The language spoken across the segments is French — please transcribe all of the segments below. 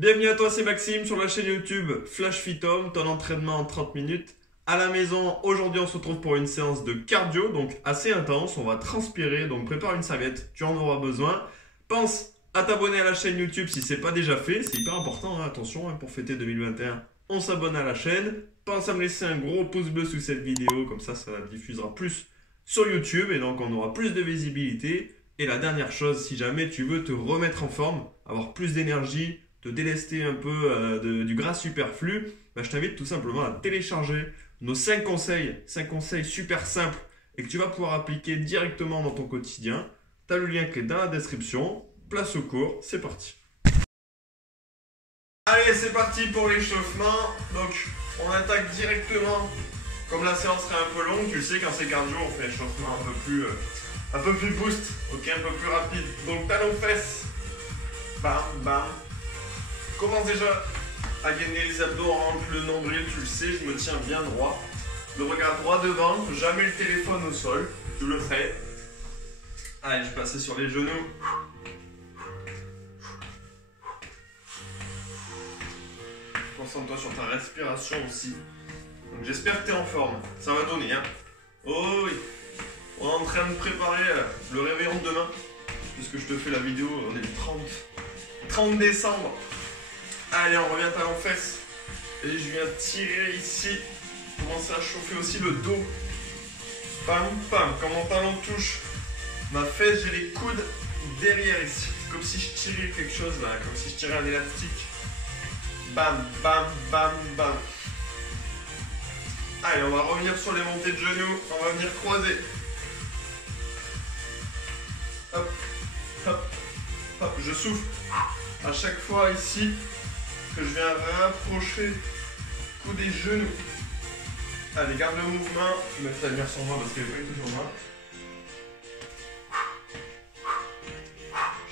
Bienvenue à toi, c'est Maxime sur la chaîne YouTube Flash Fit Home, ton entraînement en 30 minutes à la maison. Aujourd'hui, on se retrouve pour une séance de cardio, donc assez intense. On va transpirer, donc prépare une serviette, tu en auras besoin. Pense à t'abonner à la chaîne YouTube si ce n'est pas déjà fait, c'est hyper important, hein. Attention, hein, pour fêter 2021, on s'abonne à la chaîne. Pense à me laisser un gros pouce bleu sous cette vidéo, comme ça la diffusera plus sur YouTube et donc on aura plus de visibilité. Et la dernière chose, si jamais tu veux te remettre en forme, avoir plus d'énergie, te délester un peu du gras superflu, bah, je t'invite tout simplement à télécharger nos 5 conseils super simples et que tu vas pouvoir appliquer directement dans ton quotidien. Tu as le lien qui est dans la description. Place au cours, c'est parti. Allez, c'est parti pour l'échauffement. Donc, on attaque directement. Comme la séance sera un peu longue, tu le sais, quand c'est cardio, on fait l'échauffement un peu plus boost, ok, un peu plus rapide. Donc, talons fesses. Bam, bam. Commence déjà à gagner les abdos, rentre le nombril, tu le sais, je me tiens bien droit. Le regard droit devant, jamais le téléphone au sol, je le fais. Allez, je passe sur les genoux. Concentre-toi sur ta respiration aussi. Donc j'espère que tu es en forme, ça va donner, hein. Oh oui, on est en train de préparer le réveillon de demain. Puisque je te fais la vidéo, on est le 30 décembre. Allez, on revient talons fesses. Et je viens tirer ici. Commencer à chauffer aussi le dos. Pam, pam. Quand mon talon touche ma fesse, j'ai les coudes derrière ici. Comme si je tirais quelque chose là. Comme si je tirais un élastique. Bam, bam, bam, bam. Allez, on va revenir sur les montées de genoux. On va venir croiser. Hop, hop, hop. Je souffle à chaque fois ici que je viens rapprocher le cou des genoux. Allez, garde le mouvement. Je vais mettre la lumière sur moi parce qu'elle n'est pas du tout sur moi.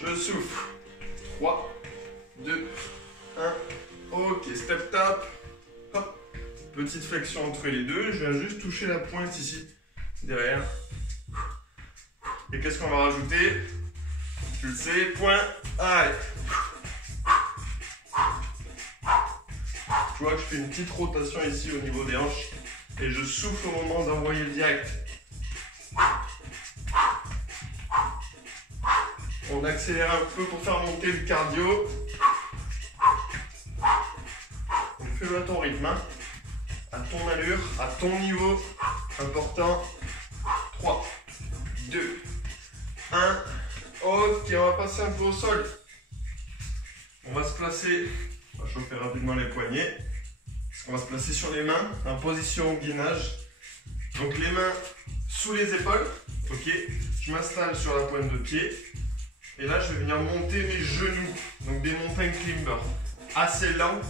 Je souffle. 3, 2, 1. Ok, step tap. Hop. Petite flexion entre les deux. Je viens juste toucher la pointe ici, derrière. Et qu'est-ce qu'on va rajouter? Tu le sais, point. Allez. Tu vois que je fais une petite rotation ici au niveau des hanches et je souffle au moment d'envoyer le direct. On accélère un peu pour faire monter le cardio. On fait à ton rythme, hein. À ton allure, à ton niveau. Important. 3, 2, 1. Ok, on va passer un peu au sol. On va se placer. On va chauffer rapidement les poignets. On va se placer sur les mains en position guinage. Donc les mains sous les épaules. Ok. Je m'installe sur la pointe de pied. Et là, je vais venir monter mes genoux. Donc des mountain climbers. Assez lent.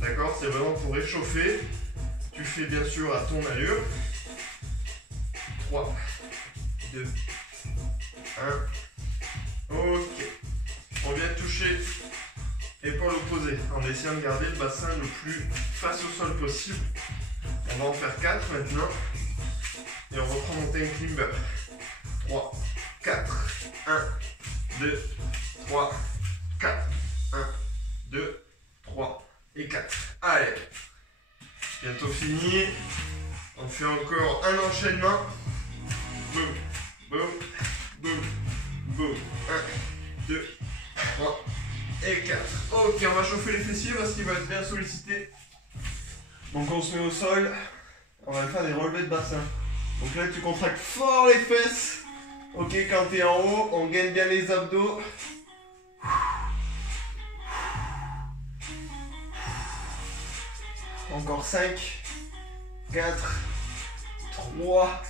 D'accord. C'est vraiment pour réchauffer. Tu fais bien sûr à ton allure. 3, 2, 1. Ok. On vient toucher épaule opposée en essayant de garder le bassin le plus face au sol possible. On va en faire 4 maintenant. Et on reprend monter un climber. 3, 4, 1, 2, 3, 4, 1, 2, 3 et 4. Allez, bientôt fini. On fait encore un enchaînement. Boum, boum, boum, boum. 1, 2, 3 et 4. Ok, on va chauffer les fessiers parce qu'il va être bien sollicité. Donc on se met au sol. On va faire des relevés de bassin. Donc là tu contractes fort les fesses. Ok, quand tu es en haut, on gagne bien les abdos. Encore 5, 4, 3,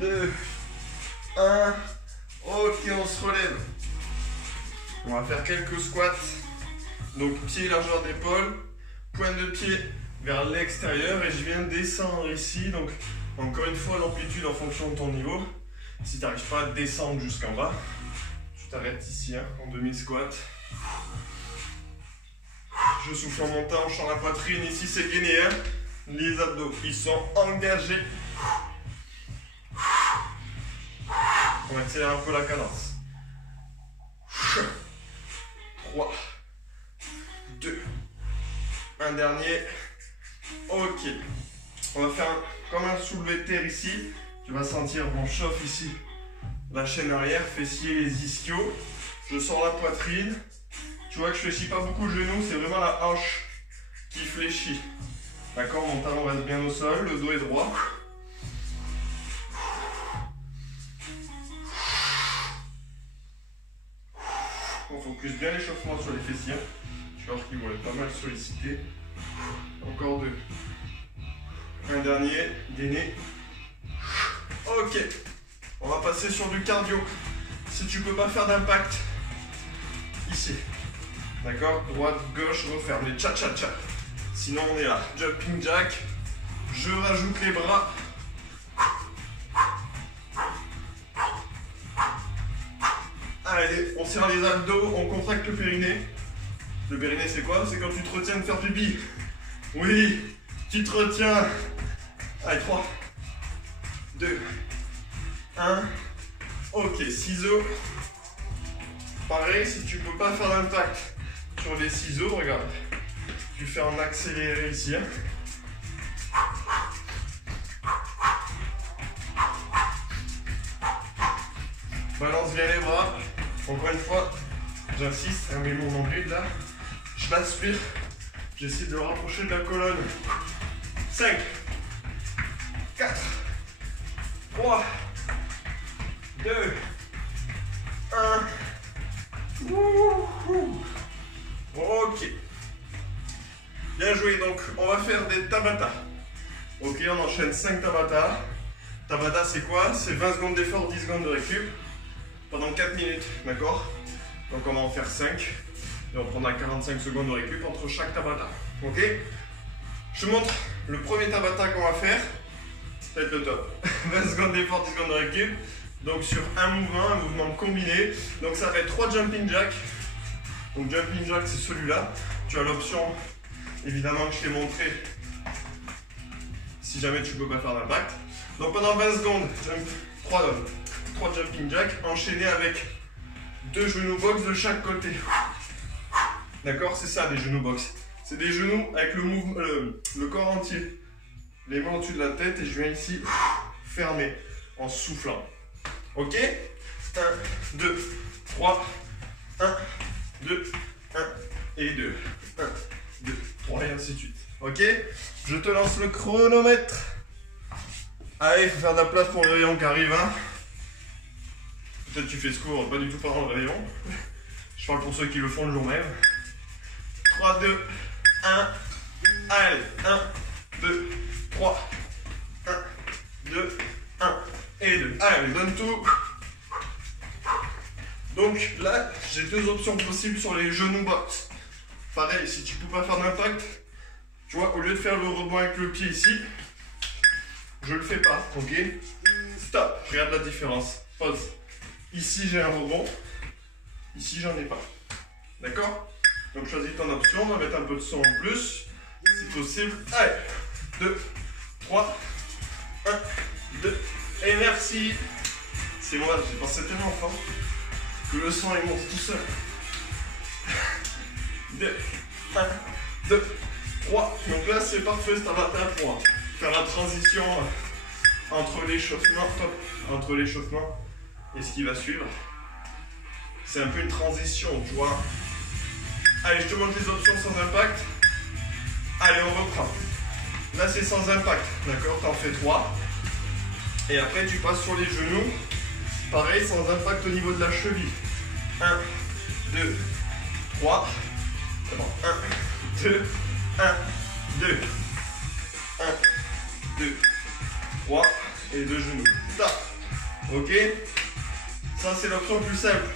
2, 1. Ok, on se relève. On va faire quelques squats. Donc pied, largeur d'épaule, pointe de pied vers l'extérieur et je viens descendre ici. Donc encore une fois l'amplitude en fonction de ton niveau. Si tu n'arrives pas à descendre jusqu'en bas, tu t'arrêtes ici, hein, en demi-squat. Je souffle en montant, je sens la poitrine. Ici c'est gainé, hein. Les abdos, ils sont engagés. On accélère un peu la cadence. 3, Un dernier. Ok. On va faire comme un soulevé de terre ici. Tu vas sentir, on chauffe ici la chaîne arrière, fessier, les ischios. Je sens la poitrine. Tu vois que je fléchis pas beaucoup le genou, c'est vraiment la hanche qui fléchit. D'accord, mon talon reste bien au sol, le dos est droit. On focus bien l'échauffement sur les fessiers. Tu vois qu'ils vont être pas mal sollicités. Encore deux. Un dernier, gainer. Ok. On va passer sur du cardio. Si tu peux pas faire d'impact, ici. D'accord, droite, gauche, referme les cha-cha-cha. Sinon on est là. Jumping jack. Je rajoute les bras. Allez, on serre les abdos, on contracte le périnée. Le périnée c'est quoi? C'est quand tu te retiens de faire pipi. Oui, tu te retiens. Allez, 3, 2, 1. Ok, ciseaux. Pareil, si tu peux pas faire d'impact sur les ciseaux, regarde. Tu fais en accéléré ici. Balance bien les bras. Encore une fois, j'insiste, mets mon nombril là. Je m'aspire. J'essaie de le rapprocher de la colonne. 5, 4, 3, 2, 1. Ok. Bien joué, donc on va faire des Tabata. Ok, on enchaîne 5 Tabata. Tabata c'est quoi? C'est 20 secondes d'effort, 10 secondes de récup. Pendant 4 minutes, d'accord? Donc on va en faire 5. Et on prendra 45 secondes de récup entre chaque Tabata. Ok? Je te montre le premier Tabata qu'on va faire. Ça va être le top. 20 secondes d'effort, 10 secondes de récup. Donc sur un mouvement combiné. Donc ça va être 3 jumping jack. Donc jumping jack c'est celui-là. Tu as l'option évidemment que je t'ai montré si jamais tu ne peux pas faire d'impact. Donc pendant 20 secondes, 3 jumping jack enchaînés avec 2 genoux box de chaque côté. D'accord, c'est ça des genoux box. C'est des genoux avec le corps entier. Les mains au-dessus de la tête et je viens ici fermer en soufflant. Ok? 1, 2, 3, 1, 2, 1 et 2. 1, 2, 3 et ainsi de suite. Ok? Je te lance le chronomètre. Allez, il faut faire de la place pour le réveillon qui arrive. Hein? Peut-être tu fais ce cours, pas du tout pendant le réveillon. Je parle pour ceux qui le font le jour même. 3, 2, 1. Allez, 1, 2, 3. 1, 2, 1 et 2. Allez, donne tout. Donc là, j'ai 2 options possibles sur les genoux box. Pareil, si tu ne peux pas faire d'impact, tu vois, au lieu de faire le rebond avec le pied ici, je le fais pas, ok? Stop, regarde la différence. Pause. Ici, j'ai un rebond. Ici, j'en ai pas. D'accord? Donc choisis ton option, on va mettre un peu de son en plus, si possible. Allez, 2, 3, 1, 2, et merci. C'est moi, j'ai pensé tellement fort que le son il monte tout seul. 2, 1, 2, 3. Donc là c'est parfait, ça va pour faire la transition entre l'échauffement et ce qui va suivre. C'est un peu une transition, tu vois. Allez, je te montre les options sans impact. Allez, on reprend. Là c'est sans impact, d'accord? T'en fais 3. Et après tu passes sur les genoux. Pareil, sans impact au niveau de la cheville. 1, 2, 3. Bon, 1, 2, 1, 2. 1, 2, 3. Et 2 genoux. Stop. Ok? Ça, c'est l'option plus simple.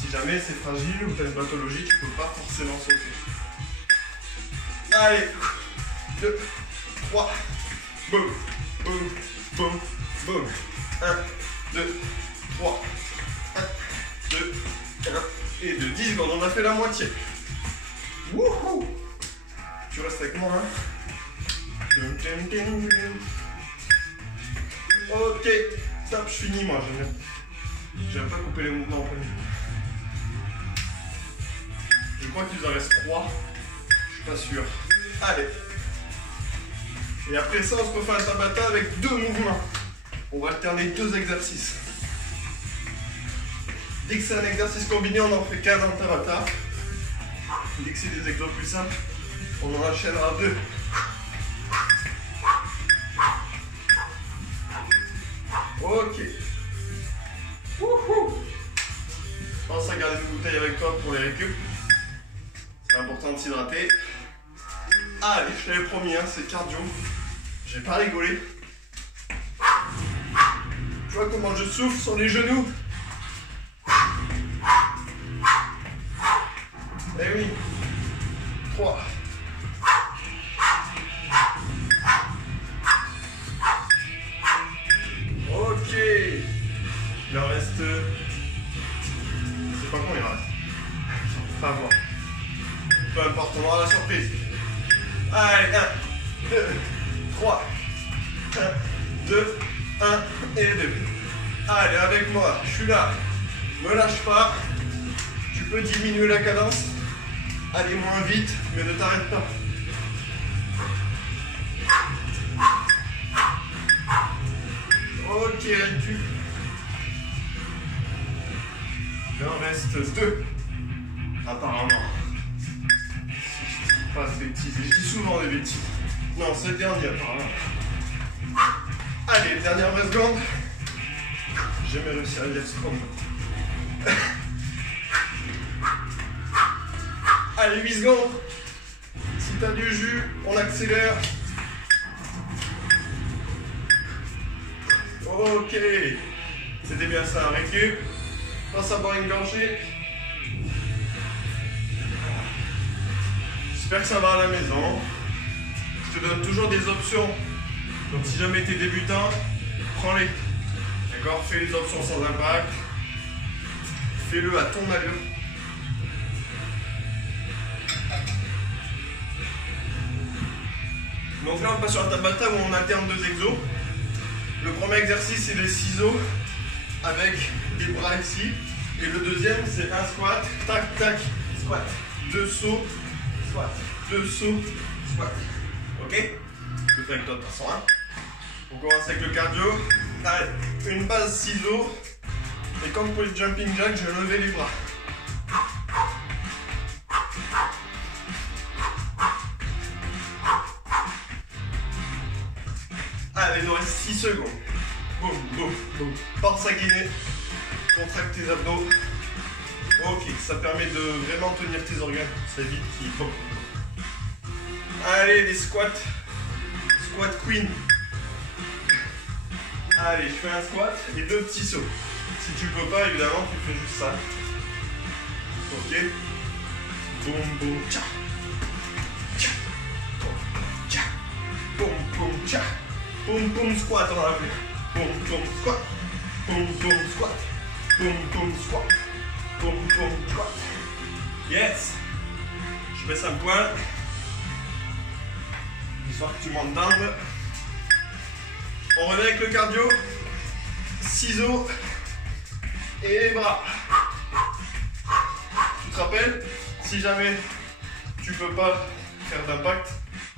Si jamais c'est fragile ou tu as une pathologie, tu ne peux pas forcément sauter. Allez. 2, 3. Boum, boum, boum, boum. 1, 2, 3, 1, 2, 1 et 2. 10 secondes, on a fait la moitié. Wouhou! Tu restes avec moi, hein? Ok, stop, je finis moi. J'aime pas couper les mouvements en plein milieu. Je crois qu'il en reste 3. Je Pas sûr. Allez. Et après ça, on se refait un Tabata avec 2 mouvements. On va alterner 2 exercices. Dès que c'est un exercice combiné, on en fait qu'un dans le Tabata. Dès que c'est des exos plus simples, on en enchaînera 2. Ok. Wouhou. Pense à garder une bouteille avec toi pour les récup. C'est important de s'hydrater. Allez, je t'avais promis, hein, c'est cardio. J'ai pas rigolé. Tu vois comment je souffle sur les genoux? Eh oui. 3. Ok. Il en reste... C'est pas combien il en reste. Enfin bon. Peu importe, on aura la surprise. Allez, 1, 2, 3. 1, 2, 1 et 2. Allez, avec moi, je suis là. Me lâche pas. Tu peux diminuer la cadence. Allez moins vite, mais ne t'arrête pas. Ok, récup. Il en reste 2. Apparemment. Si je dis pas de bêtises, je dis souvent des bêtises. Non, c'est le dernier apparemment. Allez, dernière 20 secondes. J'ai jamais réussi à dire scrum. Allez, 8 secondes. Si t'as du jus, on accélère. Ok. C'était bien ça, récup. Pense à boire une gorgée. J'espère que ça va à la maison. Je te donne toujours des options. Donc si jamais tu es débutant, prends-les. D'accord? Fais les options sans impact. Fais-le à ton allure. Donc là on passe sur un Tabata où on alterne 2 exos. Le premier exercice c'est les ciseaux avec les bras ici. Et le deuxième c'est un squat, tac tac, squat. 2 sauts, squat. 2 sauts, squat. Ok? Je le fais avec toi de toute façon. Hein? On commence avec le cardio. Allez, une base ciseaux. Et comme pour le jumping jack, je vais lever les bras. Allez, il nous reste 6 secondes. Boum, boum, boum. Force à gainer. Contracte tes abdos. Ok, ça permet de vraiment tenir tes organes. Ça évite qu'il faut. Allez, les squats. Squat queen. Allez, je fais un squat et 2 petits sauts. Si tu peux pas, évidemment, tu fais juste ça. Ok. Boum, boum, tcha. Tcha. Boum, tcha. Boum, boum, tcha. Boum, boum, squat, on va l'appeler. Boum, boum, squat. Boum, boum, squat. Boum, boum, squat. Boum, boum, squat. Yes. Je baisse un poil. Histoire que tu montes down. On revient avec le cardio. Ciseaux. Et les bras. Tu te rappelles, si jamais tu peux pas faire d'impact,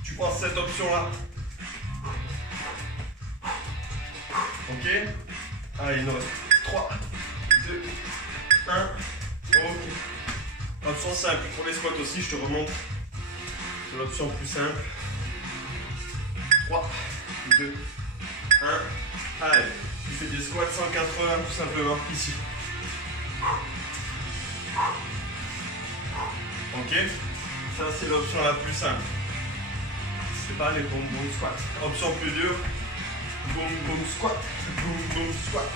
tu prends cette option là. Ok. Allez, il nous reste 3, 2, 1. Ok. Option simple. Pour les squats aussi, je te remonte. C'est l'option plus simple. 3, 2, 1. Allez. Tu fais des squats 180 tout simplement ici. Ok. Ça c'est l'option la plus simple. C'est pas les boom boom squat. Option plus dure. Boom boom squat. Boom boom squat.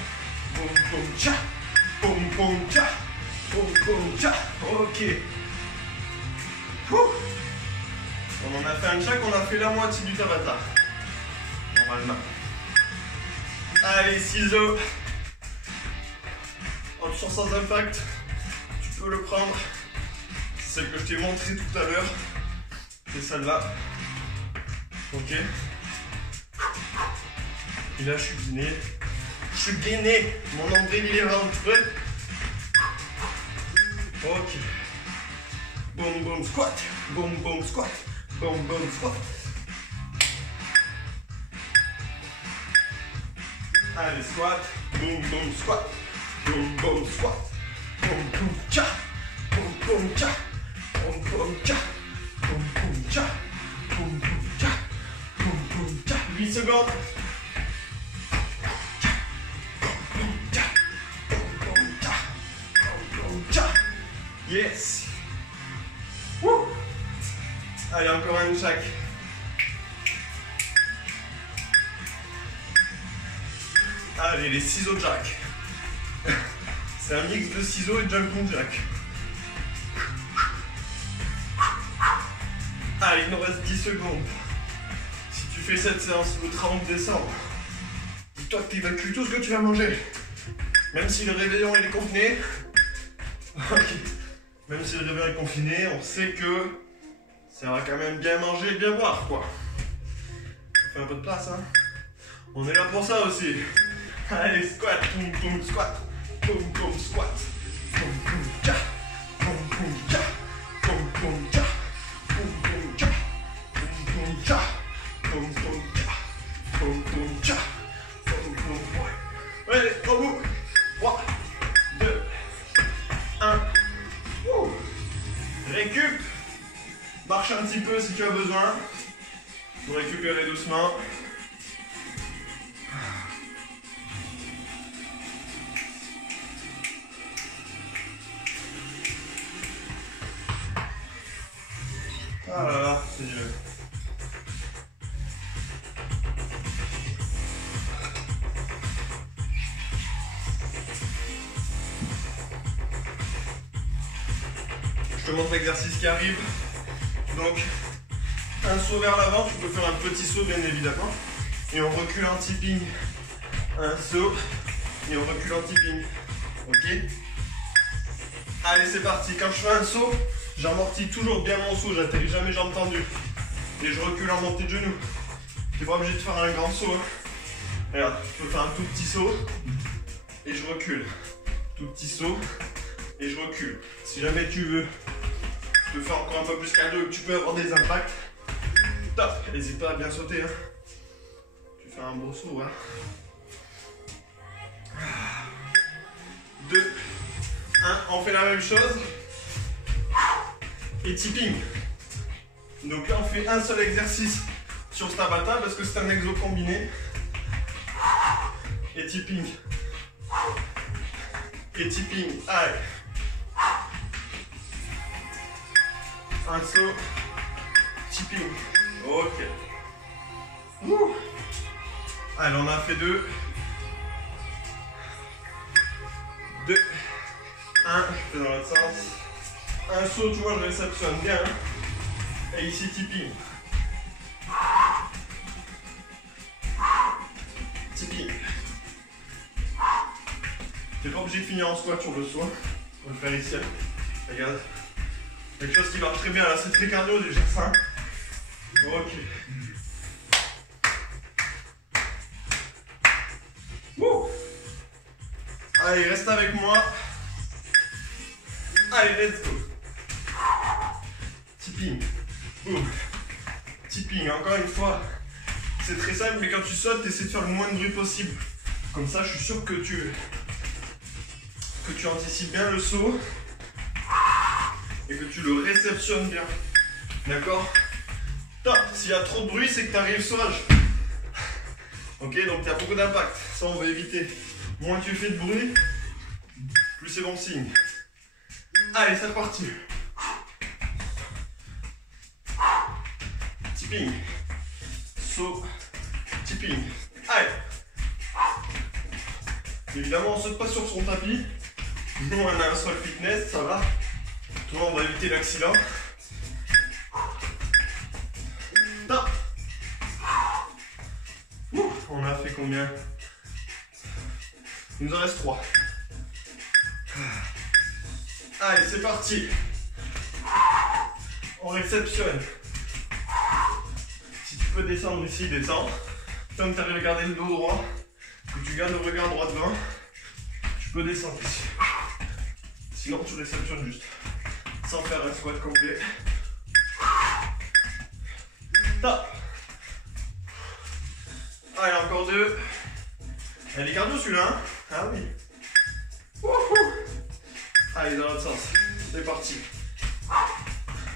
Boom boom cha. Boom boom cha. Boom boom cha. Ok. Ouh. On en a fait un chaque, on a fait la moitié du Tabata. Normalement. Allez, ciseaux. Option sans impact. Tu peux le prendre. C'est celle que je t'ai montré tout à l'heure. C'est celle-là. Ok. Et là, je suis gainé. Je suis gainé. Mon nombril, il est rentré. Ok. boom, boom, squat, boom, boom, squat, boom, boom, squat. Allez, squat, boom, boom, squat, boom, boom, squat, boom, boom, cha, boom, boom, cha, boom, boom, cha, boom, boom, cha, boom, boom, cha, boom, boom, cha. 8 secondes. Yes. Woo. Allez, encore un chaque. Allez, les ciseaux jack. C'est un mix de ciseaux et de jumping jack. Allez, il nous reste 10 secondes. Si tu fais cette séance le 30 décembre, dis-toi que tu évacues tout ce que tu vas manger. Même si le réveillon il est confiné. Ok. Même si le réveillon est confiné, on sait que ça va quand même bien manger et bien boire, quoi. Ça fait un peu de place, hein. On est là pour ça aussi. Allez, squat, boum, boum, squat, boum, boum, squat, boum, boum, cha, boum, boum, cha, boum, boum, cha, boum, boum, cha, boum, boum, cha, boum, boum, cha, boum, boum, cha, boum, boum, ouais. Allez, au bout. 3, 2, 1. Récup. Marche un petit peu si tu as besoin. Pour récupérer doucement. Ah là là, c'est dur. Je te montre l'exercice qui arrive. Donc, un saut vers l'avant, tu peux faire un petit saut bien évidemment. Et on recule en tipping. Un saut et on recule en tipping. Ok? Allez, c'est parti. Quand je fais un saut, j'amortis toujours bien mon saut, j'atterris jamais jambes tendues. Et je recule en montée de genoux. Tu n'es pas obligé de faire un grand saut. Hein. Regarde, je peux faire un tout petit saut et je recule. Tout petit saut et je recule. Si jamais tu veux te faire encore un peu plus cardio et que tu peux avoir des impacts, top, n'hésite pas à bien sauter. Hein. Tu fais un beau saut. Hein. 2, 1, on fait la même chose. Et tipping. Donc là on fait un seul exercice sur Tabata parce que c'est un exo combiné. Et tipping. Et tipping. Allez. Un saut. Tipping. Ok. Ouh. Allez, on a fait 2. 2. 1. Je fais dans l'autre sens. Un saut, tu vois, je réceptionne bien. Et ici, tipping. Tipping. Tu n'es pas obligé de finir en squat sur le saut. On va le faire ici. Regarde. Quelque chose qui marche très bien là, c'est très cardio déjà ça. Ok. Wouh. Allez, reste avec moi. Allez, let's go. Tipping. Boum. Tipping, encore une fois. C'est très simple, mais quand tu sautes, essaie de faire le moins de bruit possible. Comme ça, je suis sûr que tu anticipes bien le saut. Et que tu le réceptionnes bien. D'accord? Top! S'il y a trop de bruit, c'est que tu arrives sauvage. Ok, donc il y a beaucoup d'impact. Ça, on va éviter. Moins tu fais de bruit, plus c'est bon signe. Allez, c'est reparti. Tipping. Saut. Tipping. Allez. Évidemment, on ne saute pas sur son tapis. Nous, on a un sol fitness, ça va. Tout le monde va éviter l'accident. Top. On a fait combien? Il nous en reste 3. Allez, c'est parti. On réceptionne. Si tu peux descendre ici, descends. Tant que tu arrives à garder le dos droit, que tu gardes le regard droit devant, tu peux descendre ici. Sinon, tu réceptionnes juste. sans faire un squat complet. Top. Allez, encore 2. Il est cardio celui-là, hein? Ah oui. Wouhou. Allez, dans l'autre sens. C'est parti.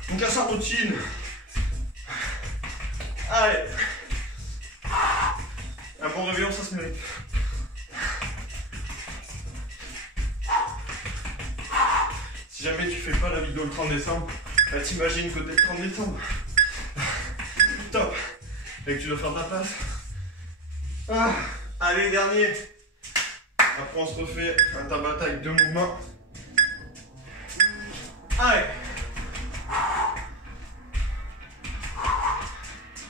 Donc à sa routine. Allez. Un bon réveillon, ça se mérite. Si jamais tu fais pas la vidéo le 30 décembre, bah, t'imagines que t'es le 30 décembre. Top. Et que tu dois faire de la place. Ah. Allez, dernier. Après, on se refait un tabata avec 2 mouvements. Allez.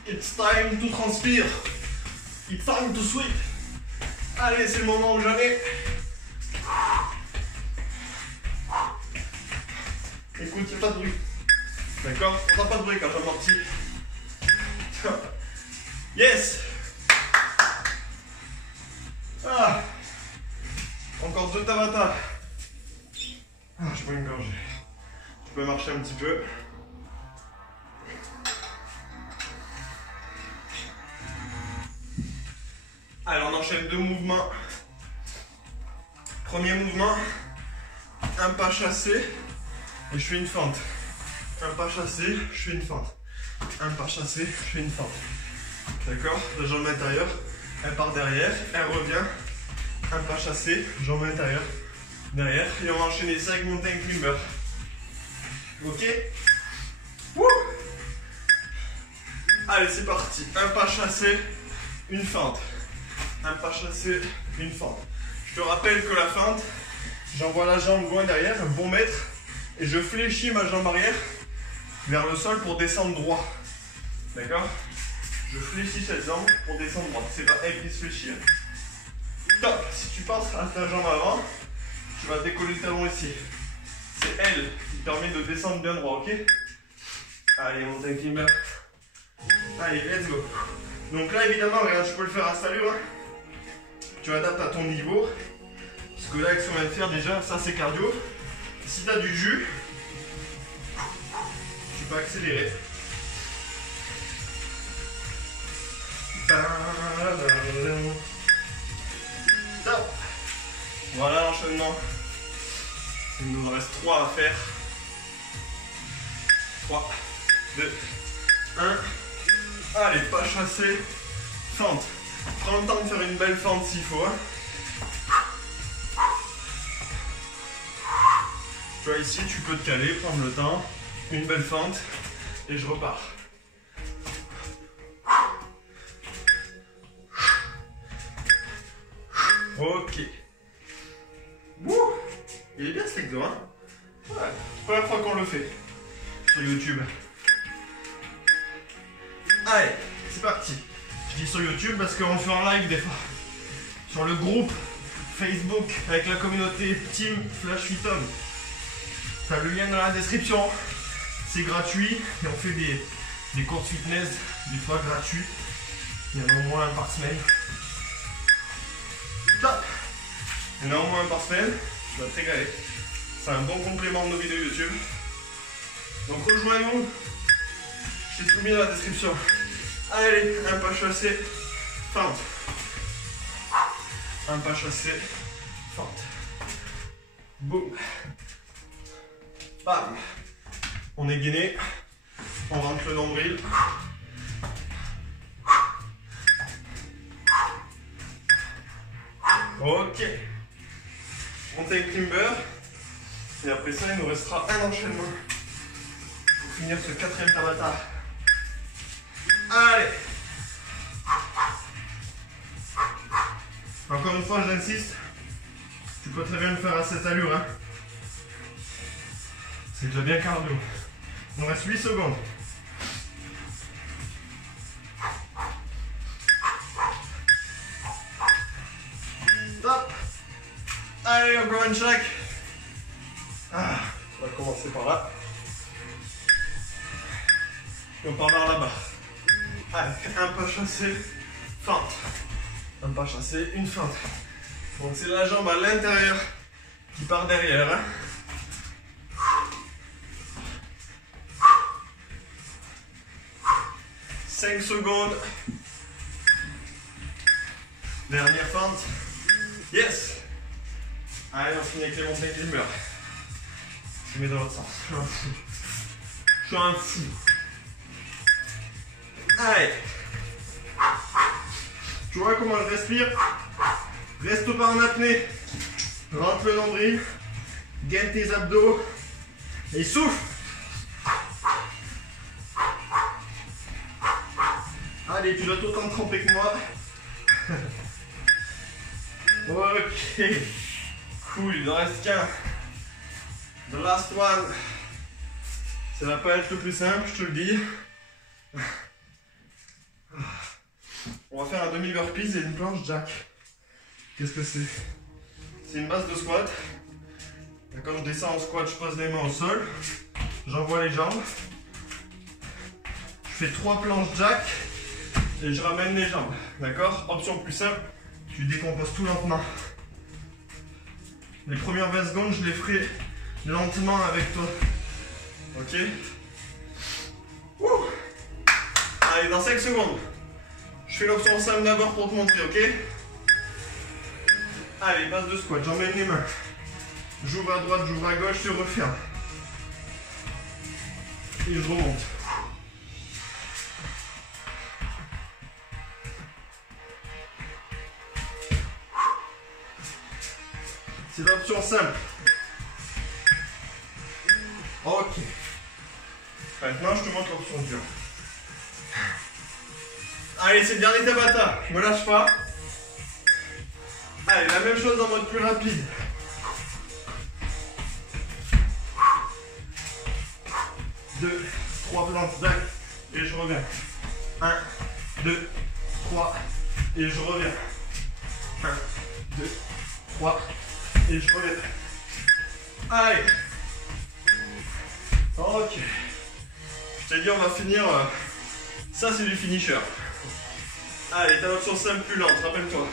It's time to transpire. It's time to sweat. Allez, c'est le moment ou jamais. Écoute, il n'y a pas de bruit. D'accord? On n'a pas de bruit quand j'amortis. Yes! Ah. Encore 2 tabata. Ah, je peux une gorgée. Je peux marcher un petit peu. Allez, on enchaîne 2 mouvements. Premier mouvement, un pas chassé et je fais une fente. Un pas chassé, je fais une fente. Un pas chassé, je fais une fente. D'accord? La jambe intérieure, elle part derrière, elle revient. Un pas chassé, jambe intérieure, derrière. Et on va enchaîner ça avec mountain climber. Ok? Wouh! Allez, c'est parti. Un pas chassé, une fente. Un pas chassé, une fente. Je te rappelle que la fente, j'envoie la jambe loin derrière, un bon mètre, et je fléchis ma jambe arrière vers le sol pour descendre droit. D'accord? Je fléchis cette jambe pour descendre droit. C'est pas elle qui se fléchit. Top! Si tu passes à ta jambe avant, tu vas décoller le talon ici. C'est elle qui permet de descendre bien droit, ok? Allez, mountain climber. Allez, let's go. Donc là, évidemment, regarde, je peux le faire à cette allure. Hein. Tu adaptes à ton niveau. Parce que là, avec ce qu'on vient de faire, déjà, ça c'est cardio. Si tu as du jus, tu peux accélérer. Top. Voilà l'enchaînement. Il nous reste 3 à faire. 3, 2, 1. Allez, pas chassé. Fente. Prends le temps de faire une belle fente s'il faut. Hein. Tu vois ici, tu peux te caler, prendre le temps. Une belle fente. Et je repars. Ok. Wouh. Il est bien ce exo, hein? Ouais. Première fois qu'on le fait. Sur YouTube. Allez, c'est parti. Je dis sur YouTube parce qu'on le fait en live des fois. Sur le groupe Facebook avec la communauté Team Flash Fitom. T'as le lien dans la description. C'est gratuit et on fait des courses fitness des fois gratuits. Il y en a au moins un par semaine. Top. Il y en a au moins un par semaine. Tu vas te régaler. C'est un bon complément de nos vidéos YouTube. Donc rejoins-nous. Je t'ai tout mis dans la description. Allez, un pas chassé, fente. Un pas chassé, fente. Boum. Bam. On est gainé. On rentre le nombril. Ok. Mountain climber. Et après ça, il nous restera un enchaînement pour finir ce 4e tabata. Allez. Encore une fois, j'insiste. Tu peux très bien le faire à cette allure. Hein. C'est déjà bien cardio. Il nous reste 8 secondes. Top. Allez, encore un check. Ah, on va commencer par là. Et on part vers là-bas. Allez, un pas chassé, fente. Un pas chassé, une fente. Donc c'est la jambe à l'intérieur qui part derrière. Hein. 5 secondes. Dernière fente. Yes. Allez, on finit avec les montagnes climbers. Je mets dans l'autre sens. Je suis un fou. Je suis un fou. Allez. Tu vois comment je respire? Reste pas en apnée. Rentre le nombril. Gaine tes abdos. Et souffle. Allez, tu dois autant tremper que moi. Ok. Cool, il en reste qu'un. The last one. Ça va pas être le plus simple, je te le dis. On va faire un demi burpees et une planche jack. Qu'est-ce que c'est? C'est une base de squat. Quand je descends en squat, je pose les mains au sol. J'envoie les jambes. Je fais 3 planches jack et je ramène les jambes. D'accord? Option plus simple, tu décomposes tout lentement. Les premières 20 secondes, je les ferai lentement avec toi. Ok? Ouh. Allez, dans 5 secondes. Je fais l'option simple d'abord pour te montrer, ok? Allez, base de squat, j'emmène les mains. J'ouvre à droite, j'ouvre à gauche, je referme. Et je remonte. C'est l'option simple. Ok. Maintenant, je te montre l'option dure. Allez, c'est le dernier Tabata. Me lâche pas. Allez, la même chose en mode plus rapide. 2, 3 planches jack et je reviens. 1, 2, 3 et je reviens. 1, 2, 3 et je reviens. Allez. Ok. Je t'ai dit on va finir. Ça c'est du finisher. Allez, t'as l'option simple plus lente, rappelle-toi.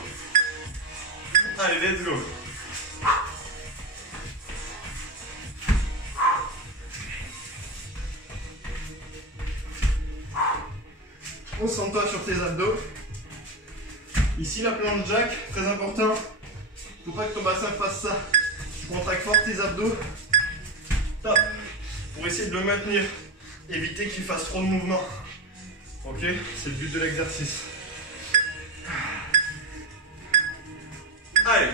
Allez, let's go. Concentre-toi sur tes abdos. Ici la planche jack, très important. Faut pas que ton bassin fasse ça. Tu contractes fort tes abdos. Top. Pour essayer de le maintenir. Éviter qu'il fasse trop de mouvements. Ok? C'est le but de l'exercice. Allez.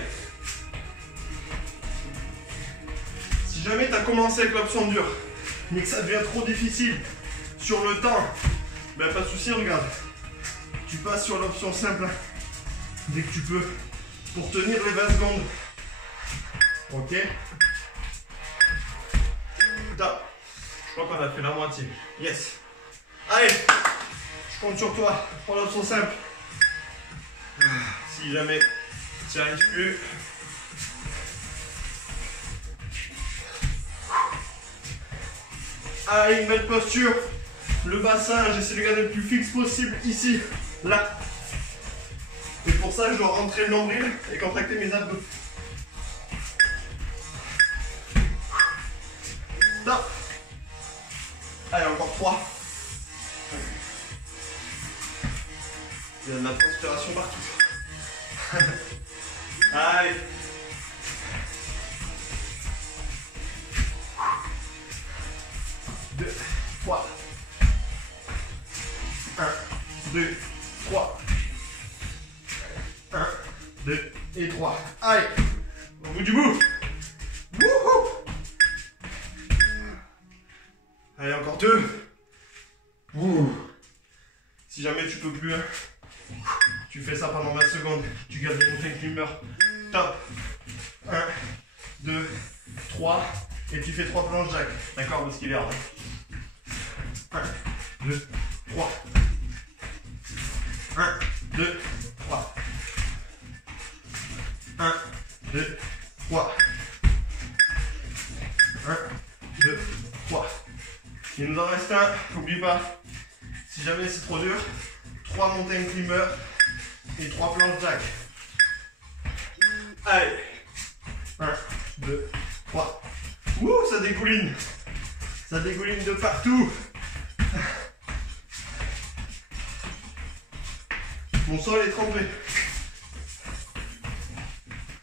Si jamais tu as commencé avec l'option dure, mais que ça devient trop difficile sur le temps, ben pas de souci, regarde. Tu passes sur l'option simple dès que tu peux pour tenir les 20 secondes. Ok? Top. Je crois qu'on a fait la moitié. Yes. Allez, je compte sur toi pour l'option simple. Si jamais tu n'y arrives plus. Allez, une belle posture. Le bassin, j'essaie de le garder le plus fixe possible ici, là. Et pour ça, je dois rentrer le nombril et contracter mes abdos. Top. Allez, encore 3. Il y a de la transpiration partout. Allez. Deux, 3. 1, 2, 3. 1, 2 et 3. Allez. Au bout du bout. Wouhou. Allez, encore 2. Ouh. Si jamais tu peux plus, tu fais ça pendant 20 secondes. Tu gardes les montagnes climbers. Top. 1, 2, 3. Et tu fais 3 planches jack. D'accord, parce qu'il est hard. 1, 2, 3. 1, 2, 3. 1, 2, 3. 1, 2, 3. Il nous en reste un, n'oublie pas, si jamais c'est trop dur, 3 mountain climbers et 3 planches jack. Allez, 1, 2, 3. Ouh, ça dégouline. Ça dégouline de partout. Mon sol est trempé.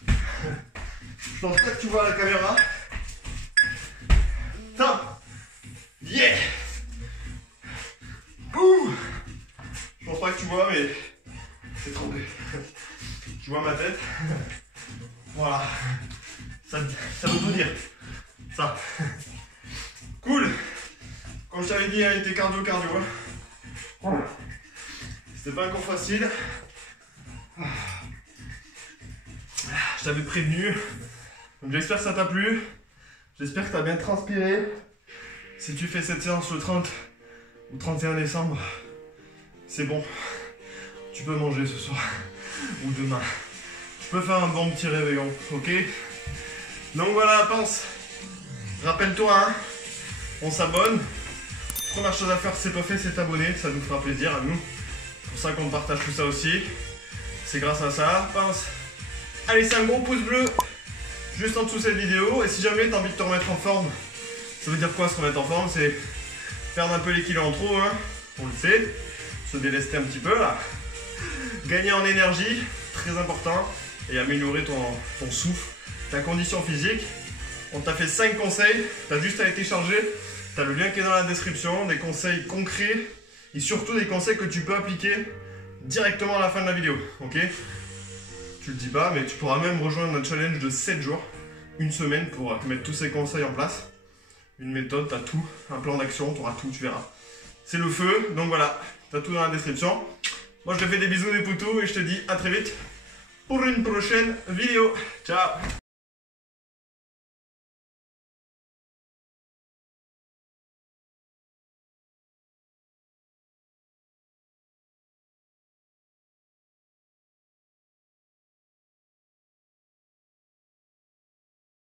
Je pense pas que tu vois la caméra. Top. Yeah. Ouh. Je pense pas que tu vois, mais c'est trempé. Tu vois ma tête. Voilà. Ça veut tout dire. Ça. Cool. Comme je t'avais dit, il était cardio. C'était pas encore facile. Je t'avais prévenu. Donc j'espère que ça t'a plu. J'espère que tu as bien transpiré. Si tu fais cette séance le 30 ou 31 décembre, c'est bon. Tu peux manger ce soir ou demain. Tu peux faire un bon petit réveillon, ok? Donc voilà, pense. Rappelle-toi, hein, on s'abonne. Première chose à faire, c'est pas fait, c'est t'abonner. Ça nous fera plaisir à nous. C'est pour ça qu'on partage tout ça aussi. C'est grâce à ça. Pense. Allez, c'est un gros pouce bleu juste en dessous de cette vidéo. Et si jamais tu as envie de te remettre en forme, ça veut dire quoi se remettre en forme? C'est perdre un peu les kilos en trop, hein, on le sait. Se délester un petit peu là. Gagner en énergie, très important. Et améliorer ton souffle, ta condition physique. On t'a fait 5 conseils, tu as juste à les télécharger. Tu as le lien qui est dans la description, des conseils concrets et surtout des conseils que tu peux appliquer directement à la fin de la vidéo, ok? Tu le dis pas, mais tu pourras même rejoindre notre challenge de 7 jours, une semaine pour mettre tous ces conseils en place. Une méthode, tu as tout, un plan d'action, tu auras tout, tu verras. C'est le feu, donc voilà, tu as tout dans la description. Moi je te fais des bisous des poutous et je te dis à très vite pour une prochaine vidéo. Ciao!